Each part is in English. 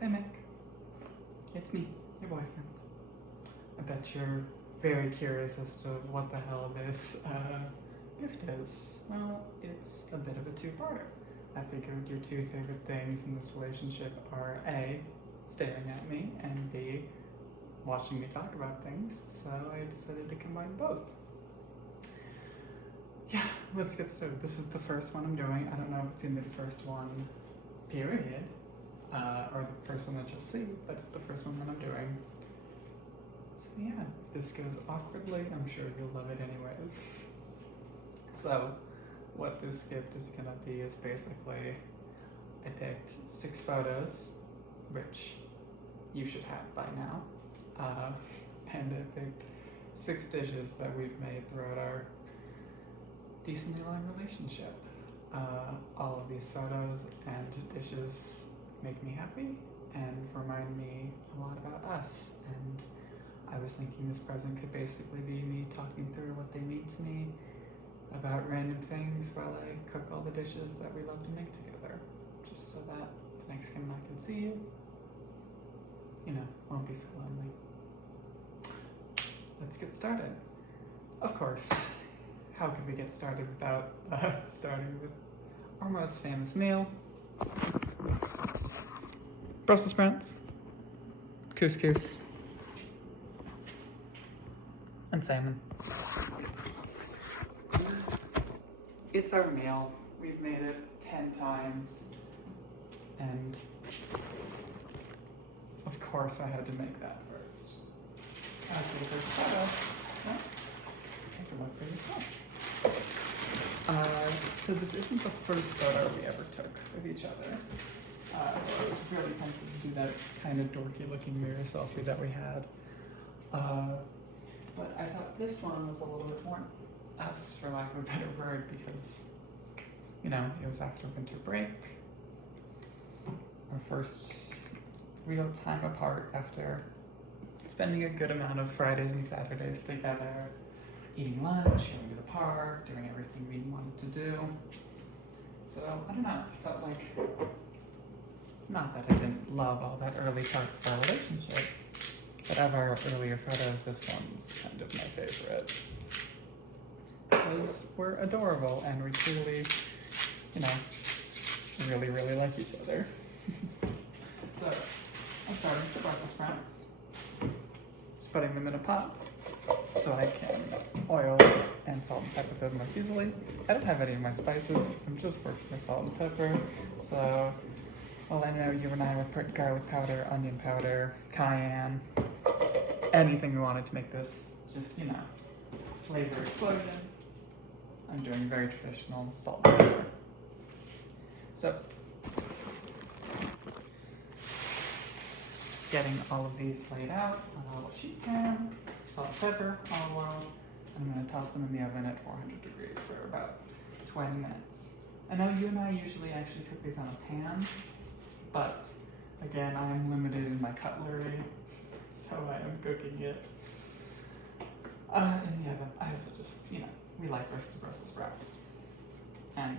Hey Nick, it's me, your boyfriend. I bet you're very curious as to what the hell this gift is. Well, it's a bit of a two-parter. I figured your two favorite things in this relationship are A, staring at me, and B, watching me talk about things, so I decided to combine both. Yeah, let's get started. This is the first one I'm doing. I don't know if it's gonna be the first one, period, or the first one that you'll see, but it's the first one that I'm doing. So yeah, if this goes awkwardly, I'm sure you'll love it anyways. So, what this gift is gonna be is basically, I picked 6 photos, which you should have by now, and I picked 6 dishes that we've made throughout our decently long relationship. All of these photos and dishes make me happy and remind me a lot about us, and I was thinking this present could basically be me talking through what they mean to me about random things while I cook all the dishes that we love to make together, just so that the next time I can see you, won't be so lonely. Let's get started. Of course, how could we get started without starting with our most famous meal? Brussels sprouts, couscous, and salmon. It's our meal. We've made it 10 times, and of course I had to make that first. As for the first photo, well, take a look for yourself. So this isn't the first photo we ever took with each other. I was really tempted to do that kind of dorky looking mirror selfie that we had. But I thought this one was a little bit more us, for lack of a better word, because, it was after winter break. Our first real time apart after spending a good amount of Fridays and Saturdays together, eating lunch, going to the park, doing everything we wanted to do. So, I don't know, I felt like, not that I didn't love all that early parts of our relationship, but of our earlier photos, this one's kind of my favorite. Because we're adorable and we truly, really, really like each other. So, I'm starting with the Brussels sprouts. Just putting them in a pot so I can oil and salt and pepper them most easily. I don't have any of my spices, I'm just working with salt and pepper. So, well, I know you and I would put garlic powder, onion powder, cayenne, anything we wanted to make this just, flavor explosion. I'm doing very traditional salt and pepper. So, getting all of these laid out on a little sheet pan, salt and pepper, olive oil, and I'm going to toss them in the oven at 400 degrees for about 20 minutes. I know you and I usually actually cook these on a pan, but again, I am limited in my cutlery, so I am cooking it in the oven. I also just, we like roasted Brussels sprouts. And,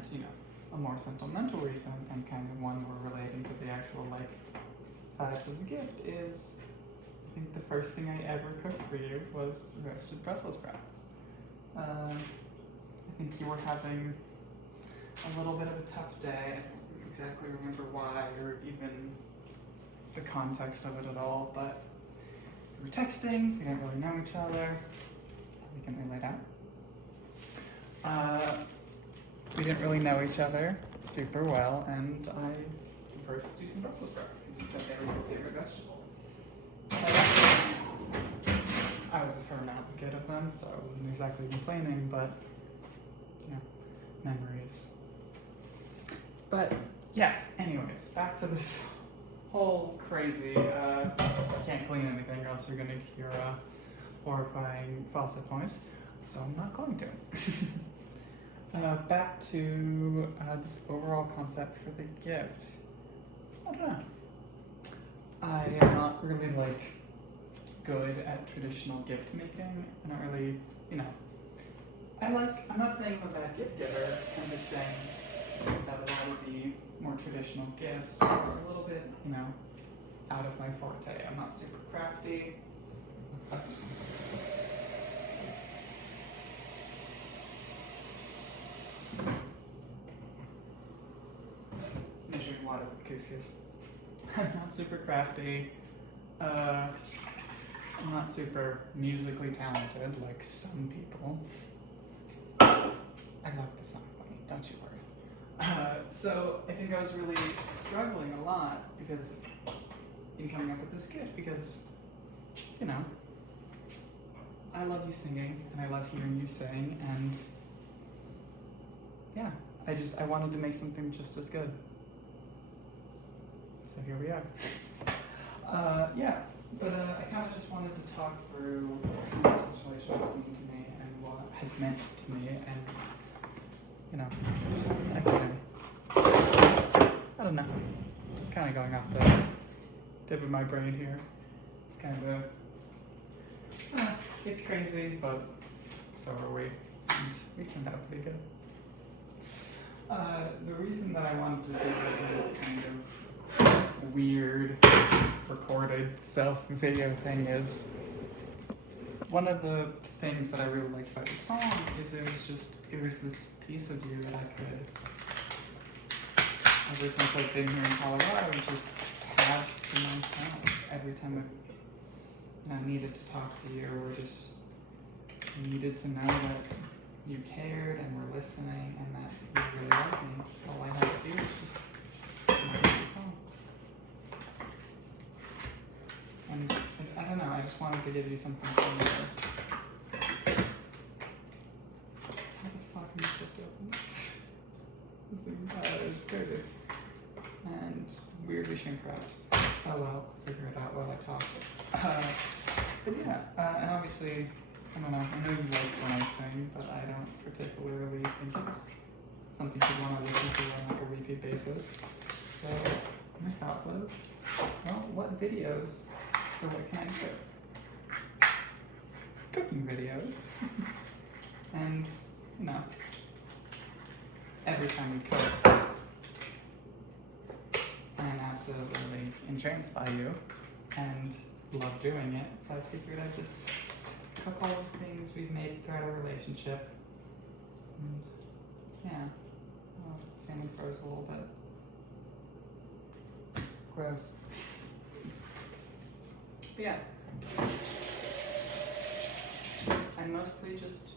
a more sentimental reason, and kind of one we're relating to the actual, vibes of the gift is, I think the first thing I ever cooked for you was roasted Brussels sprouts. I think you were having a little bit of a tough day. I don't exactly remember why or even the context of it at all, but we were texting, we didn't really know each other. We can relate out. We didn't really know each other super well, and I first do some Brussels sprouts because you said they were your favorite vegetable. I was a firm advocate of them, so I wasn't exactly complaining, but memories. But yeah, anyways, back to this whole crazy, can't clean anything or else you're gonna hear a horrifying faucet noise, so I'm not going to. Back to this overall concept for the gift. I don't know. I am not really good at traditional gift making. I don't really, I'm not saying I'm a bad gift giver, I'm just saying that a lot of the more traditional gifts are a little bit, forte. I'm not super crafty. What's that? Measuring water with couscous. I'm not super crafty. I'm not super musically talented like some people. I love the song, Bunny, don't you worry. So I think I was really struggling a lot because in coming up with this gift because, you know, I love you singing and I love hearing you sing, and yeah, I wanted to make something just as good. So here we are. Yeah, but I kind of just wanted to talk through what this relationship means to me and what has meant to me, and you know, just everything. I don't know. Kind of going off the tip of my brain here. It's kind of it's crazy, but so are we, and we turned out pretty good. The reason that I wanted to do this kind of weird recorded self-video thing is one of the things that I really liked about your song is it was this piece of you that I could, ever since I've been here in Colorado, just have to myself every time I needed to talk to you, or just needed to know that you cared and were listening and that you really loved me. All I had to do was just listen to the song. And I don't know, I just wanted to give you something similar. How the fuck am I supposed to open this? This thing is crazy. And weirdly shrink wrapped. Oh well, I'll figure it out while I talk. But yeah, and obviously, I don't know, I know you like when I sing, but I don't particularly think it's something you want to listen to on like a repeat basis. So my thought was, well, what videos or what can I do? Cooking videos. And, you know, every time we cook, I'm absolutely entranced by you and love doing it. So I figured I'd just cook all the things we've made throughout our relationship. And yeah, oh, salmon froze a little bit. Gross. But yeah, I mostly just,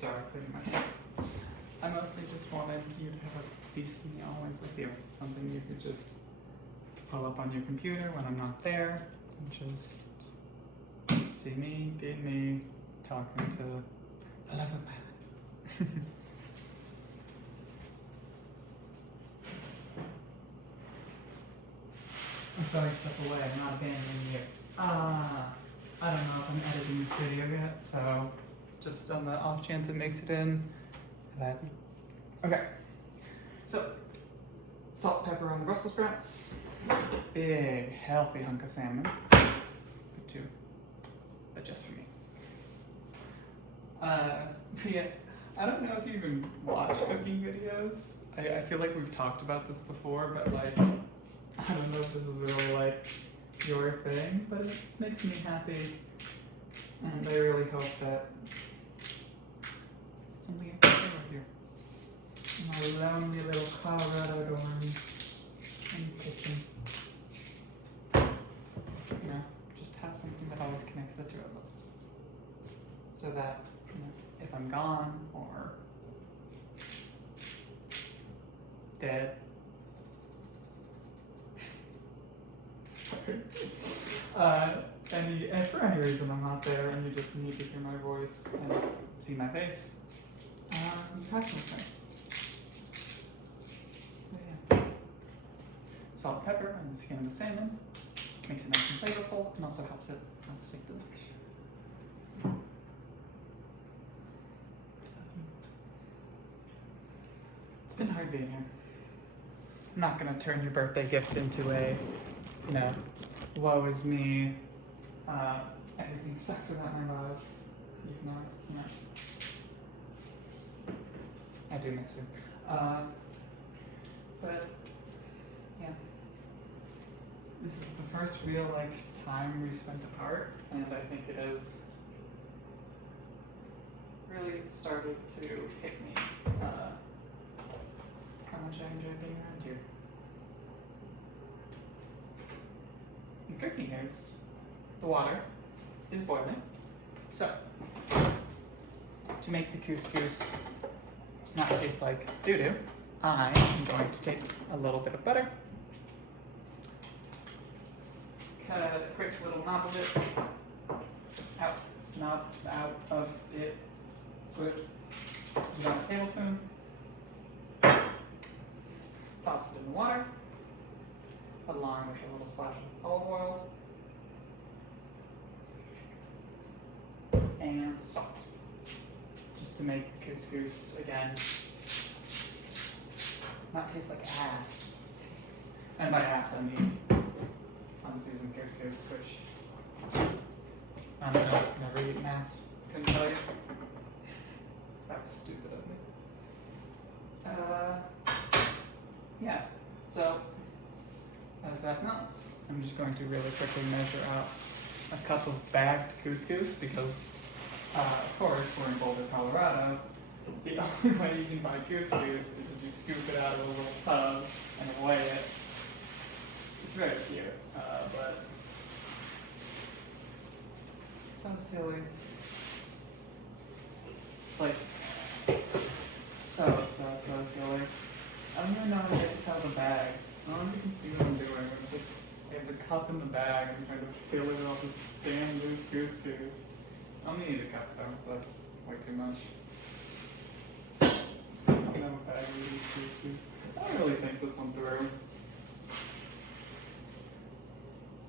sorry, cleaning my hands. I mostly just wanted you to have a piece of me always with you. Something you could just pull up on your computer when I'm not there and just see me, being me, talking to the love of my life. I'm throwing stuff away, I'm not abandoning you. I don't know if I'm editing this video yet, so just on the off chance it makes it in, okay. So, salt, pepper on the Brussels sprouts, big, healthy hunk of salmon, for two, but just for me. Yeah, I don't know if you even watch cooking videos. I feel like we've talked about this before, but like, I don't know if this is really like your thing, but it makes me happy, and I really hope that it's something I can share with you. In my lonely little Colorado dorm in the kitchen. You know, just have something that always connects the two of us. So that, you know, if I'm gone or dead, and for any reason I'm not there and you just need to hear my voice and see my face, you have something. So yeah. Salt, pepper, and the skin of the salmon makes it nice and flavorful and also helps it not stick to the fish. It's been hard being here. I'm not gonna turn your birthday gift into a, you know, woe is me, everything sucks without my love. Even though, you know, I do miss you. But first real like time we spent apart, and I think it has really started to hit me how much I enjoy being around you. And cooking news. The water is boiling. So, to make the couscous not taste like doo-doo, I am going to take a little bit of butter, cut a quick little knob of it, knob out of it, put about a tablespoon, toss it in the water, along with a little splash of olive oil, and salt, just to make the couscous, again, not taste like ass. And by ass I mean unseasoned couscous, which I don't know, never eaten ass, couldn't tell you. That was stupid of me. Yeah, so as that melts, I'm just going to really quickly measure out a cup of bagged couscous because, of course, we're in Boulder, Colorado. The only way you can buy couscous is if you scoop it out of a little tub and weigh it. It's very cute, but so silly. Like, so silly. I don't even know how to get this out of the bag. I don't know if you can see what I'm doing. I'm just, I have the cup in the bag. I'm trying to fill it up with damn loose couscous. I only need a cup though, so that's way too much. So I'm just gonna have a bag of loose couscous. I don't really think this one through.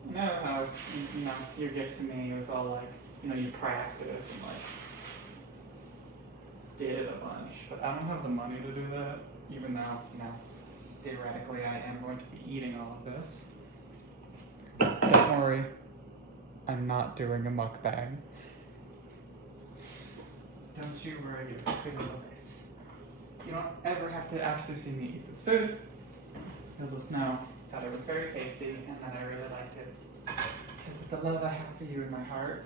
You know how, you know, your gift to me was all like, you know, you practice and like, did it a bunch, but I don't have the money to do that, even though, you know, theoretically I am going to be eating all of this. Don't worry, I'm not doing a mukbang. Don't you worry your big little face. You don't ever have to actually see me eat this food. You'll just know that it was very tasty and that I really liked it. Because of the love I have for you in my heart.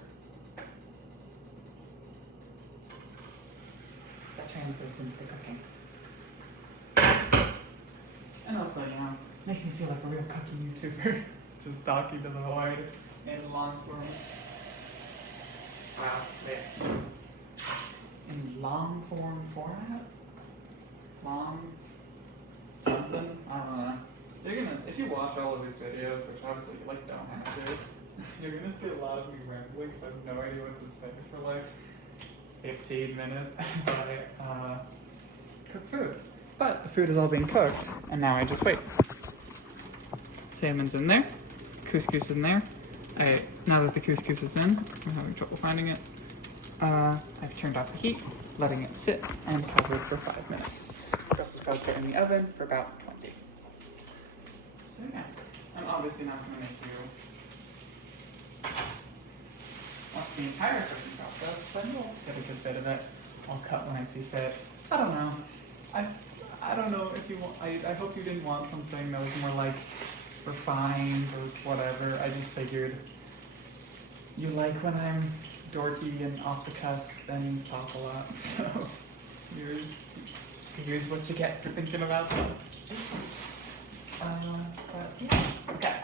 That translates into the cooking. And also, you know, makes me feel like a real cooking YouTuber. Just talking to the void in long form. Wow, there. In long form format? Long something? I don't know. You're gonna, if you watch all of these videos, which obviously you like don't have to, you're gonna see a lot of me rambling because I have no idea what to say for like 15 minutes as I cook food. But the food is all being cooked, and now I just wait. Salmon's in there, couscous in there. Now that the couscous is in, I'm having trouble finding it. I've turned off the heat, letting it sit and covered for 5 minutes. Brussels sprouts are in the oven for about 20. So yeah, I'm obviously not going to make you watch the entire cooking process, but you'll get a good bit of it. I'll cut when I see fit. I don't know. I don't know if you want. I hope you didn't want something that was more like refined or whatever. I just figured you like when I'm dorky and off the cusp and talk a lot. So here's what you get for thinking about that. But yeah, okay.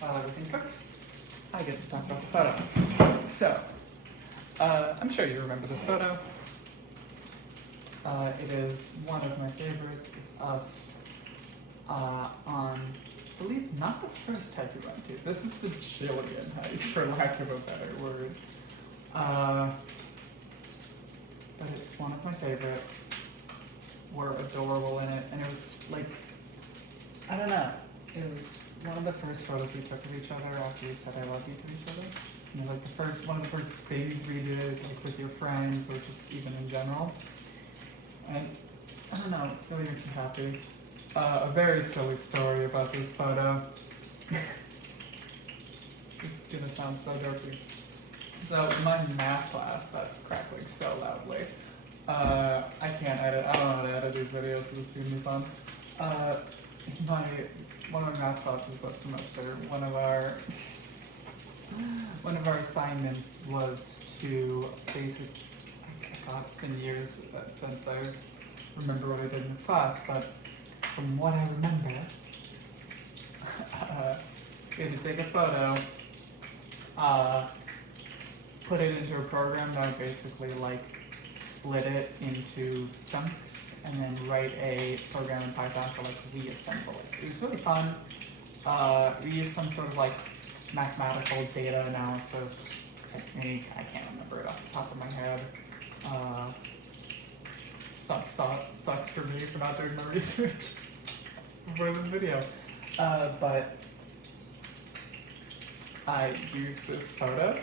While everything cooks, I get to talk about the photo. So, I'm sure you remember this photo. It is one of my favorites. It's us on, I believe, not the first hike we went to. This is the Jillian hike, for lack of a better word. But it's one of my favorites. We're adorable in it, and it was like, I don't know, it was one of the first photos we took of each other after we said I love you to each other. You know, like one of the first things we did, like with your friends, or just even in general. And I don't know, it's really makes me happy. A very silly story about this photo. This is gonna sound so dorky. So in my math class, that's crackling so loudly. I can't edit. I don't know how to edit these videos. This is gonna be fun. In my one of my math classes that semester, one of our assignments was to basically, God, it's been years since I remember what I did in this class, but from what I remember, we had to take a photo, put it into a program that would basically like split it into chunks, and then write a program in Python to like reassemble it. It was really fun. We used some sort of like mathematical data analysis technique. I can't remember it off the top of my head. Sucks for me for not doing my research for this video. But I used this photo.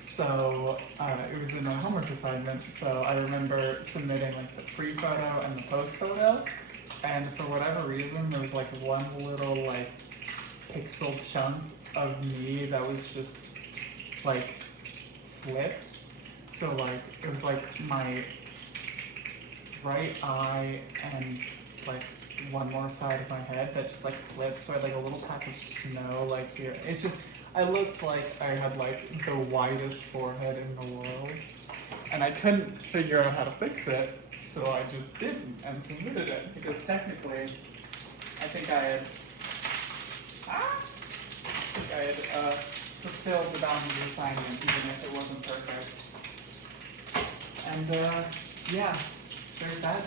So it was in a homework assignment, so I remember submitting like the pre-photo and the post-photo, and for whatever reason there was like one little like pixel chunk of me that was just like flipped. So like it was like my right eye and like one more side of my head that just like flipped, so I had like a little patch of snow like here. It's just, I looked like I had like the widest forehead in the world, and I couldn't figure out how to fix it, so I just didn't and submitted it, because technically I think I had fulfilled the bounds of the assignment, even if it wasn't perfect. And yeah, there's that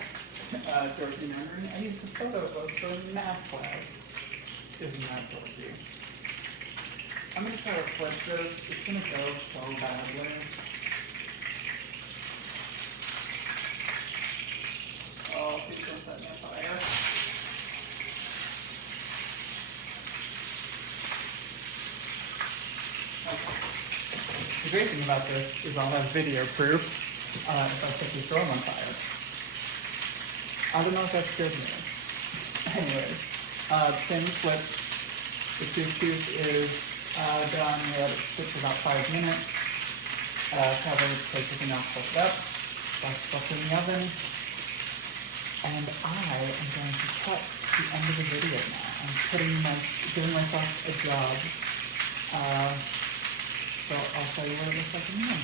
dorky memory. I used a photo of us for a math class. Isn't that dorky? I'm gonna try to flip this. It's gonna go so badly. Oh, please don't set me on fire. Okay. The great thing about this is I'll have video proof if I set this drum on fire. I don't know if that's good news. Anyways, same flip. The couscous is done. We let it sit for about 5 minutes. Covered, take everything else, flip it up. That's stuff in the oven. And I am going to cut the end of the video now. I'm giving myself a job. So I'll show you what it looks like in the end.